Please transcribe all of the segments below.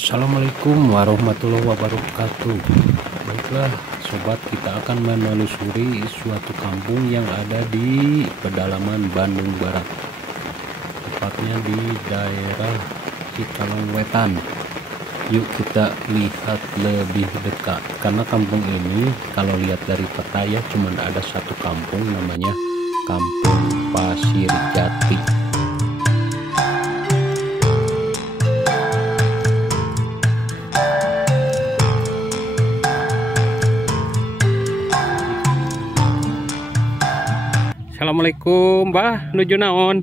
Assalamualaikum warahmatullahi wabarakatuh. Baiklah sobat, kita akan menelusuri suatu kampung yang ada di pedalaman Bandung Barat, tepatnya di daerah Cikalongwetan. Yuk kita lihat lebih dekat, karena kampung ini kalau lihat dari peta ya cuma ada satu kampung, namanya Kampung Pasir Jati. Assalamualaikum, Mbah. Nuju naon?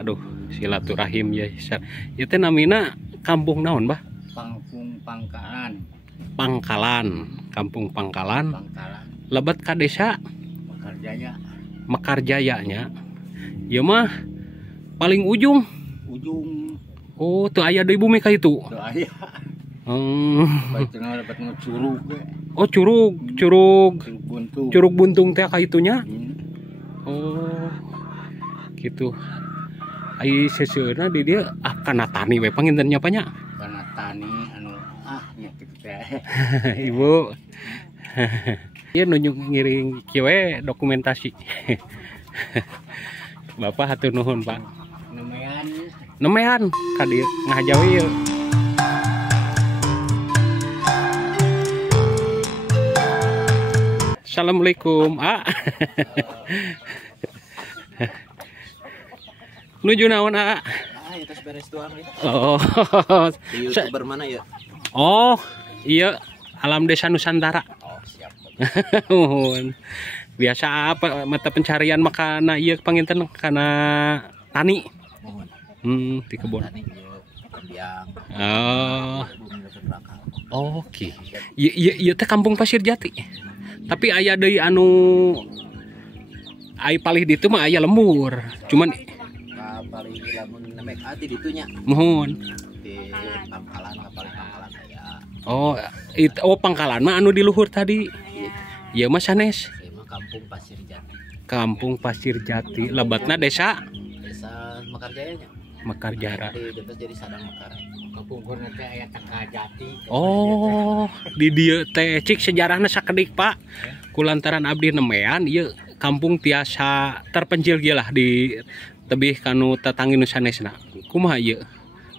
Aduh, silaturahim ya. Itu namina kampung naon, Mbah? Kampung Pangkalan. Pangkalan, Kampung Pangkalan. Pangkalan. Lebet ka desa Mekarjaya. Mekarjayanya. Ya mah paling ujung. Ujung. Oh, tuh aya deui bumi ka itu. Tuh aya. Baik cenah dapat curug. Oh, curug Buntung. Curug buntung teh ka itunya. Oh. Gitu. Ai seuseurna di dieu kana tani we pangintennya apa nya? Kana tani anu nya kitu teh. Ibu. Ieu nunjuk ngiring kieu we dokumentasi. Bapak hatur nuhun, Pak. Nemean ka dieu ngahajawe ieu. Assalamualaikum. Nuju naon, Itu beres doang nih. Oh. Di YouTuber mana ya? Oh, iya, Alam Desa Nusantara. Oh, siap. Biasa apa mata pencarian makana iya panginten kana tani. Di kebun. Oh. Oke. Iya teh Kampung Pasir Jati. Tapi aya deui anu ai palih ditu mah aya lembur. Cuman Paling lamun nemek ati ditunya. Mohon. Di Pangkalan paling Pangkalan aya. Oh, Pangkalan mah anu di luhur tadi. Iya mah sanes. Mah Kampung Pasir Jati. Kampung Pasir Jati. Lebatna desa Mekarjayanya. Mekarjara. Di depan jadi Sadang Mekar. Kampung kurna teh aya Jati. Oh, di dieu teh cik sejarahna sakedik, Pak. Kulantaran abdi nemean ieu kampung tiasa terpencil ge lah di tebih kanu tetanggi nu sanesna. Kumaha ieu?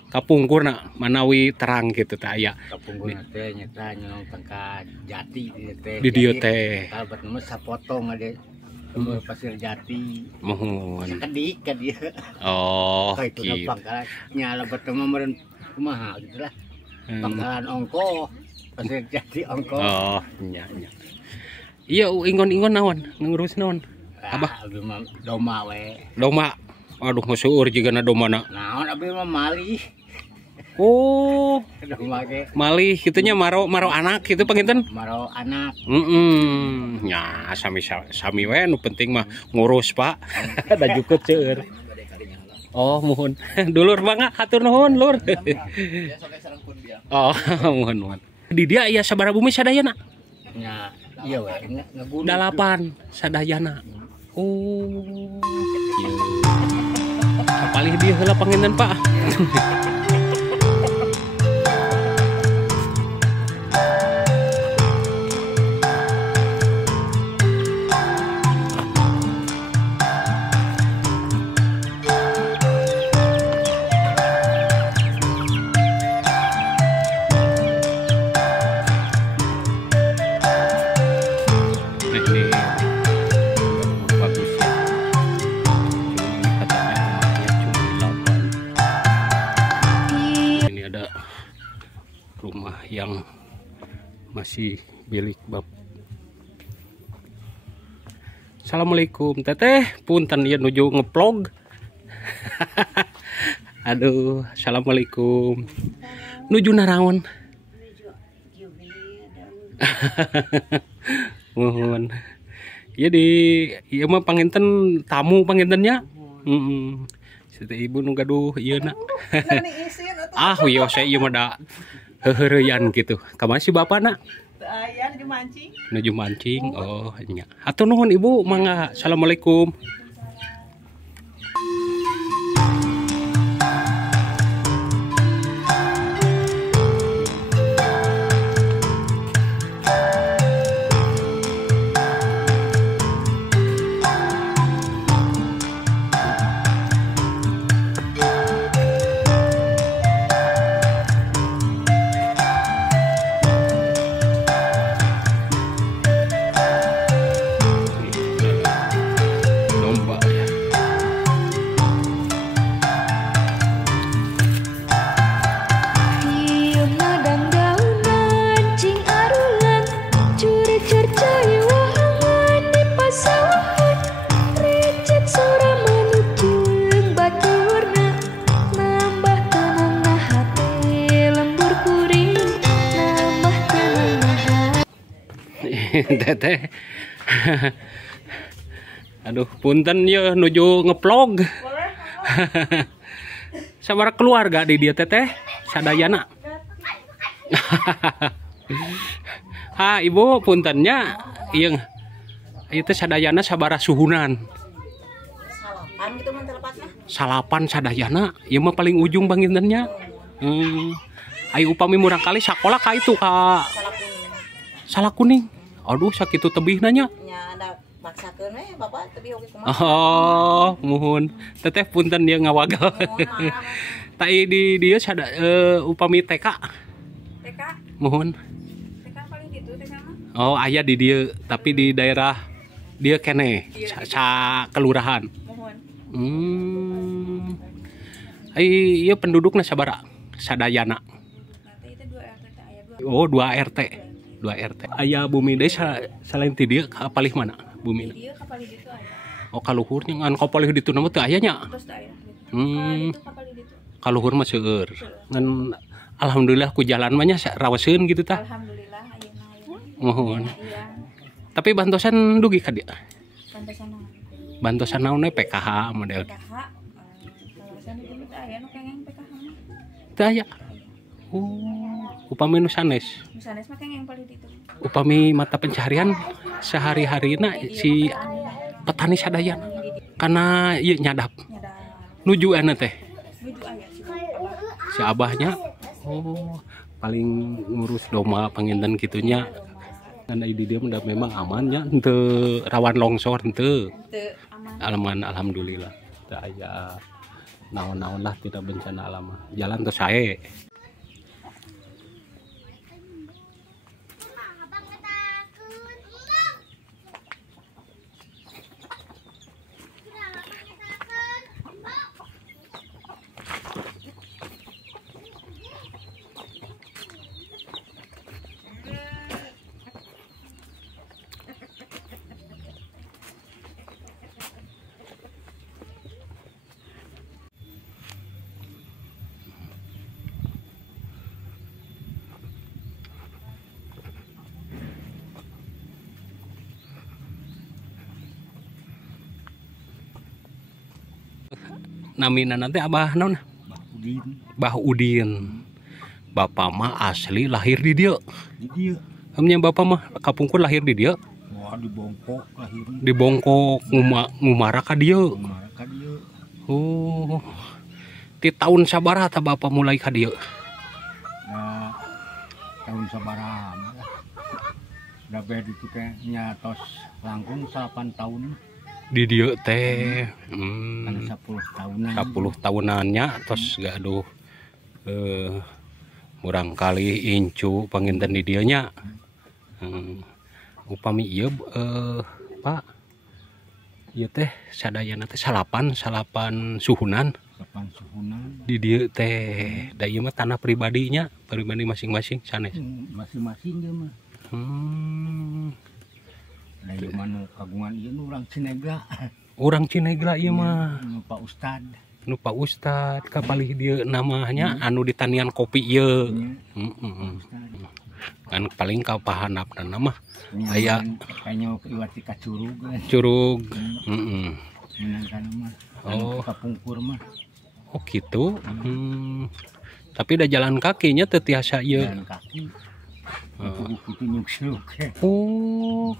Kapungkurna manawi terang gitu teh aya. Kapungkurna teh nyata nyong ka Jati teh. Di dieu teh. Kalebet mah sapotong ade. Pasir Jati. Mohon. Sakedik ka dieu. Oh, gitu. Pangkalan nya lebet mah meureun kumaha gitu lah. Pangkalan ongko. Pasir Jati ongko. Oh, nya. Iya, ingon-ingon naon? Ngurus naon? Abah domba we. Domba. Aduh, maseur jigana domana. Naon abdi mah malih. Oh, Domba ge. malih kitunya maro anak gitu panginten. Maro anak. Nya sami we nu penting mah ngurus, Pak. Da jukut seueur. Oh, mohon. Dulur bangga hatur nuhun, Lur. Oh, mohon. Di dia aya sabaraha bumi sadayana? Nya, iya we, ngaguna. 8 sadayana. Oh. Apalih dia heula panginten, Pak. Rumah yang masih bilik bab. Assalamualaikum teteh, punten ieu nuju ngeplog. Aduh, assalamualaikum. Nuju naraon? Mohon. Ieu mah panginten tamu pangintennya. Siti ibu nu gaduh ieu na. Wiyo saya ieu mah da heureuyan gitu. Kamana si bapana? Aya nuju mancing. Nuju mancing. Oh, nya. Hatur nuhun Ibu, mangga. Assalamualaikum. Teteh. Aduh, punten ya nuju ngeplog. Sabaraha keluarga di dia teteh sadayana. Ha ibu puntennya ieu teh sadayana sabaraha suhunan. Salapan gitu mah telepatna. Salapan sadayana ieu mah paling ujung bangintennya. Ayo upami murang kali sakola ka itu ka Salak Kuning. Aduh sakitu tebih nanya. Nya ada paksakeun we Bapak teu oge kumaha. Oh, muhun. Teteh punten dia ngawagal. Tai di dia sada upami TK. TK Muhun. paling gitu TK mah. Oh, aya di dia tapi di daerah dia kene sa kelurahan. Mohon. Ai ieu pendudukna sabaraha? Sadayana. Nanti itu 2 RT teh aya 2. Oh, 2 RT. 2 RT. Aya bumi desa selain ti dieu kapalih mana? Bumi. Dia kapalih ditu aya. Oh, kaluhur nya ngan kapalih ditu nama teu aya nya. Terus teh aya gitu. Kapalih ditu. Kaluhur mah seueur. Ngan alhamdulillah ku jalan mah nya raweseun gitu tah. Alhamdulillah ayeuna aya. Mohon. Iya. Tapi bantosan dugi ka dia. Pantesan naon? Bantosan naon PKH model. PKH. Kawasan itu teh aya nu kengeng PKH mah. Teu aya. Upami nu sanes. Misalnya mah kengeng palih ditu. Upami mata pencaharian sehari-harina si petani sadayana. Karena ieu nyadap. Nuju ana teh. Nuju aya Si abahnya. Oh, paling ngurus domba panginten kitunya. Karena di dia memang amannya, henteu rawan longsor henteu. Aman alhamdulillah. Teu aya naon-naon lah tidak bencana alam. Jalan teu sae. Namina nanti abah naon? Bah Udin. Bapak mah asli lahir di dia. Di dia. Hamnya bapak mah kapungkur lahir di dia. Wah di Bongkok lahirnya. Di Bongkok ngumara ka dia. Ngumara ka dia. Oh. Ti tahun sabaraha ta bapak mulai ka dia? Nah, tahun sabaraha mah lah. Da bed itu teh nya tos langkung 8 tahun. Di dia teh. Kan 10 tahunan. 10 tahunannya tos gaduh murang kali incu panginten di dieu nya. Upami ieu Pak. Ieu teh sadayana teh salapan suhunan. Salapan suhunan. Di dieu teh da ieu mah tanah pribadi masing-masing sanes. Masing-masing dia mah. Nah, ieu mah nu kagungan ieu nu urang Cinegla. Urang Cinegla ieu mah. Nu Pak Ustad. Nu Pak Ustad kapalih dieu namanya anu di tanian kopi ieu. Kan paling kapahanapna mah aya kayaknya iwati ka curug. Curug. Minangkana mah. Oh, kapungkur mah. Oh gitu. Tapi da jalan kakinya teu tiasa ieu. Jalan kaki. Itu nyungsuk. Oh.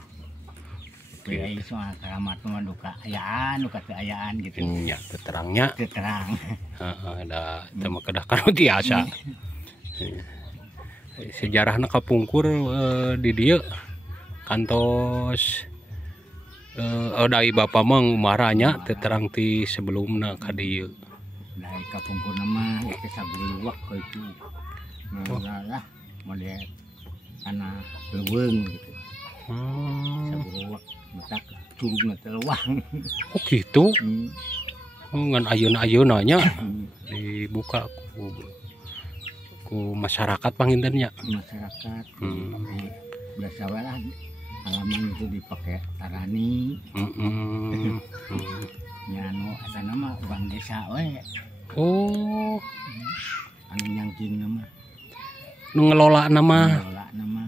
Kayak soal keramat mah duka ayaan, duka teu ayaan gitu. Nya teu terangnya. Teu terang. Heeh, da teu mah kedah kanu tiasa. Sejarahna kapungkur di dieu kantos dari bapak mah ngumaranya teu terang ti sebelumna ka dieu. Dari kapungkur mah itu sabuluwak ka itu. Lah model kana leuweung gitu. Sabuluwak matak curugna teh leuwang. Oh gitu. Ngan ayeuna nya dibuka ku masyarakat pangintennya. Masyarakat. Biasa wae lah halaman itu dipakai tarani. Nya anu asana mah urang desa we. Oh. Anu nyangking mah. Nu ngelola nama. Ngelola nama.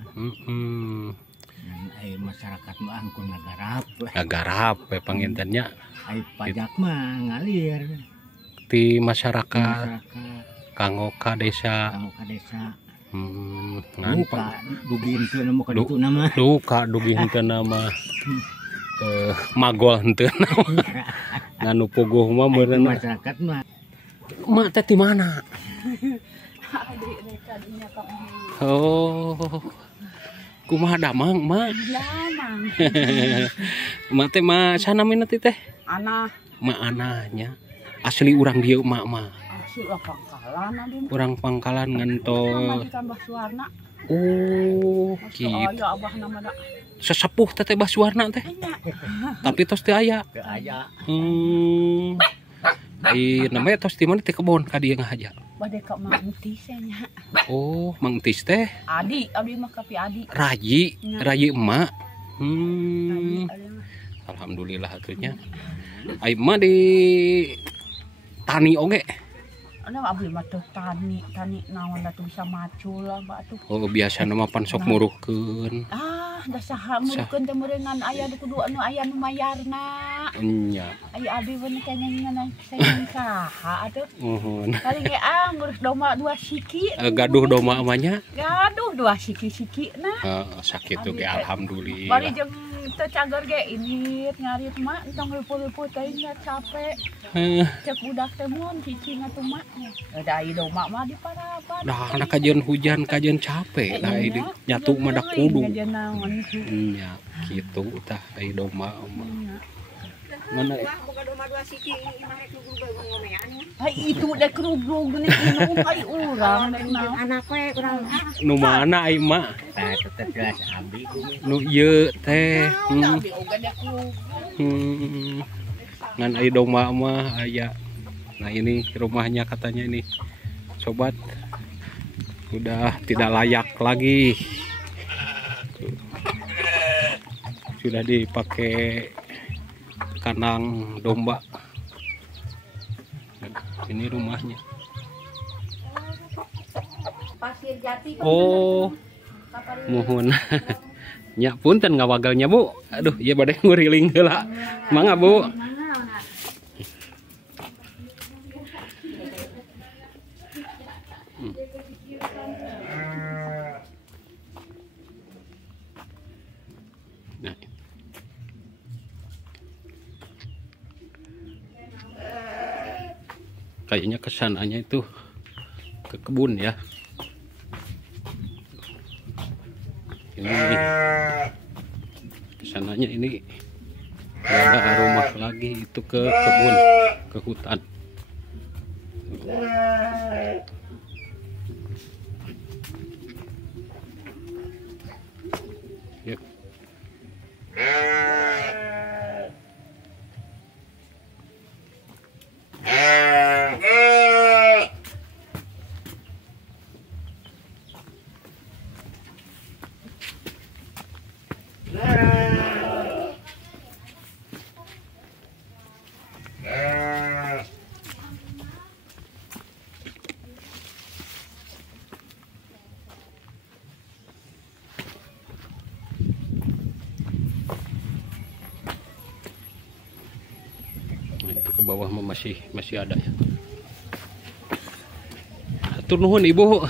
ai masyarakat mah angkun ngagarap. Agarap pangintennya Ai pajak mah ngalir di ke masyarakat masyarakat kanggo ka desa. kanggo ka desa. Ngan Duka dugin teu nama ka ditu nama. duka dugi henteu nama magol henteu nganu puguh mah Ai meureun masyarakat mah mak teh di mana? Adik mereka dinya kampung. Oh. Kumaha damang mak? Lamang. Mak teh mah sanamina teh? Anak Mak anahnya. Asli urang dieu mak mah. asli pangkalan adin. Urang Pangkalan Nama ngantos. ditambah Suwarna. Oh, Masuk gitu. aya abah nama da. Sesepuh teh Basuwarna teh. Enya. Tapi tos teu aya. teu aya. Ai namanya tos di mana teh kebon ka dieu ngahaja. Bade ka Mantis nya. Oh, Mang Tis teh Adi, abdi mah kapi Adi. Rayi, Nya. Rayi emak. Adi, adi mah. Alhamdulillah atunya. Ai mah di tani oge. Ada abdi mah teu tani naon da teu bisa macul lah batu. Oh, biasa nama pan sok muruhkeun. Da saha meureun teh meureungan aya di kudu anu aya nu mayarna. Nya. Ai abdi beun kenyangan saeun saha atuh. Uhun. Kali ge ngurus domba 2 siki. Gaduh doma amanya. Gaduh 2 siki-siki nah. Sakitu ge Bari alhamdulillah. jeung teu cager ge init ngarit mah entong leupuh-leupuh teh nya capek. Heh, Cek budak teh mun cicing atuh mah. Da ieu domba mah di parapan. dah anak kajian hujan kajian capek. Dah ini nyatu mah da kudu. Nya kitu tah ai doma mah. Mana Hai itu dek kerugug nih minum ai urang dek naon. Anak we kurang nu mana ai mah? Tah teu jelas abdi kumaha. Nu ieu teh. Abdi oge dek kerugug. Ngan ai doma mah aya. Nah ini rumahnya katanya ini sobat udah tidak layak lagi. Sudah dipakai kandang domba. Ini rumahnya. Pasir Jati. Oh, mohon. Nya punten ngawagalnya Bu. Aduh, ieu bade nguriling heula. Mangga Bu. Nah. Kayaknya kesananya itu ke kebun ya. Ini kesananya ini nggak ada rumah lagi, itu ke kebun, ke hutan. Yuk. Nah, itu ke bawah mah masih ada ya. Hatur nuhun Ibu.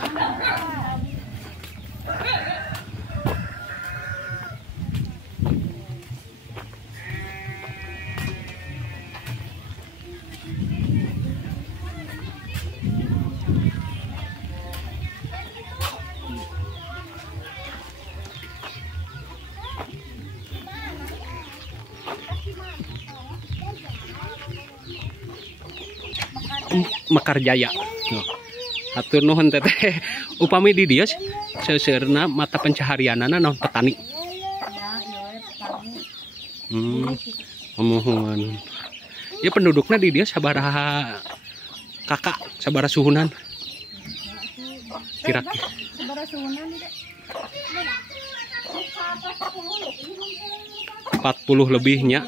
Mekarjaya. Hatur nuhun teteh. Upami di dieu seuseurna mata pencaharianana naon petani. Mohon. Ya penduduknya di dia sabaraha kakak, sabaraha suhunan. Kira-kira Sabaraha suhunan dek? 40 lebihnya.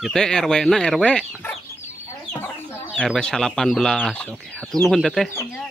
Ya teh RW na RW 18. Oke, hatur nuhun teteh. Ya,